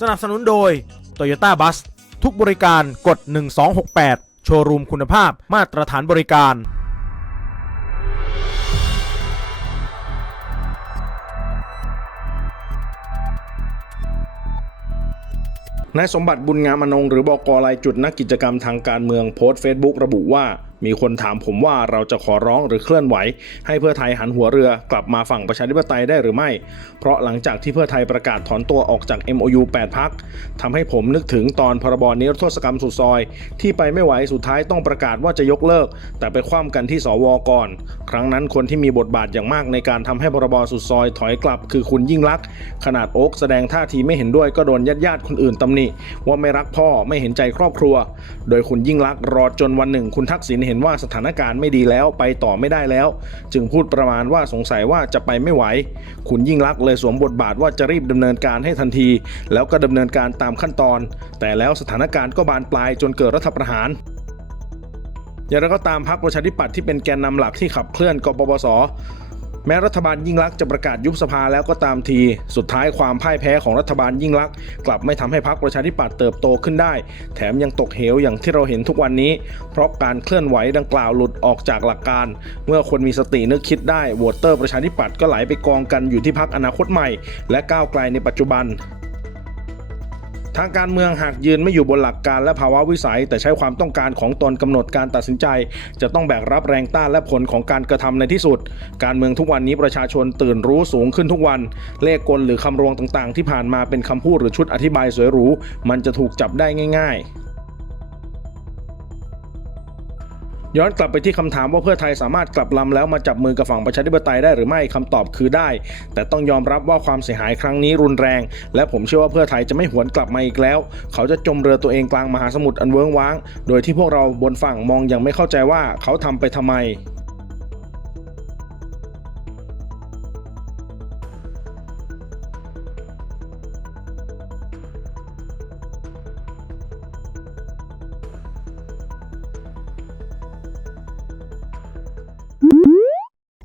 สนับสนุนโดย Toyota Bus ทุกบริการกด 1268 โชว์รูมคุณภาพมาตรฐานบริการ นายสมบัติบุญงามอนงหรือบอกรายจุดนักกิจกรรมทางการเมืองโพสต์เฟซบุ๊กระบุว่า มีคนถามผมว่าเราจะขอร้องหรือเคลื่อนไหว ให้เพื่อไทยหันหัวเรือกลับมาฝั่งประชาธิปไตยได้หรือไม่ เพราะหลังจากที่เพื่อไทยประกาศถอนตัวออกจาก MOU 8 พักทำให้ผมนึกถึงตอนพรบนิรโทษกรรมสุดซอย ที่ไปไม่ไหวสุดท้ายต้องประกาศว่าจะยกเลิก แต่ไปคว่ำกันที่สวก่อน ครั้งนั้นคนที่มีบทบาทอย่างมากในการทำให้พรบสุดซอยถอยกลับ คือคุณยิ่งลักษณ์ขนาดโอ๊กแสดงท่าทีไม่เห็นด้วยก็โดนญาติญาติคนอื่นตำหนิว่าไม่รักพ่อไม่เห็นใจครอบครัว โดยคุณยิ่งลักษณ์รอจนวันหนึ่งคุณทักษิณเห็นว่าสถานการณ์ไม่ดีแล้วไปต่อไม่ได้แล้ว จึงพูดประมาณว่าสงสัยว่าจะไปไม่ไหว คุณยิ่งลักษณ์เลยสวมบทบาทว่าจะรีบดำเนินการให้ทันที แล้วก็ดำเนินการตามขั้นตอน แต่แล้วสถานการณ์ก็บานปลายจนเกิดรัฐประหารอย่างไรก็ตามพรรคประชาธิปัตย์ที่เป็นแกนนำหลักที่ขับเคลื่อนกปปส แม้รัฐบาลยิ่งลักษณ์จะประกาศยุบสภาแล้วก็ตามที สุดท้ายความพ่ายแพ้ของรัฐบาลยิ่งลักษณ์กลับไม่ทำให้พรรคประชาธิปัตย์เติบโตขึ้นได้ แถมยังตกเหวอย่างที่เราเห็นทุกวันนี้ เพราะการเคลื่อนไหวดังกล่าวหลุดออกจากหลักการ เมื่อคนมีสตินึกคิดได้โหวตเตอร์ประชาธิปัตย์ก็ไหลไปกองกันอยู่ที่พรรคอนาคตใหม่ และก้าวไกลในปัจจุบัน ทางการเมืองหากยืนไม่อยู่บนหลักการและภาวะวิสัย แต่ใช้ความต้องการของตนกำหนดการตัดสินใจ จะต้องแบกรับแรงต้านและผลของการกระทำในที่สุด การเมืองทุกวันนี้ประชาชนตื่นรู้สูงขึ้นทุกวัน เลขกลหรือคำรวงต่างๆ ที่ผ่านมาเป็นคำพูดหรือชุดอธิบายสวยหรูมันจะถูกจับได้ง่าย ๆ ย้อนกลับไปที่คำถามว่าเพื่อไทยสามารถกลับลำแล้วมาจับมือกับฝั่งประชาธิปไตยได้หรือไม่คำตอบคือได้ แต่ต้องยอมรับว่าความเสียหายครั้งนี้รุนแรง และผมเชื่อว่าเพื่อไทยจะไม่หวนกลับมาอีกแล้ว เขาจะจมเรือตัวเองกลางมหาสมุทรอันเวิ้งว้าง โดยที่พวกเราบนฝั่งมองอยังไม่เข้าใจว่าเขาทำไปทำไม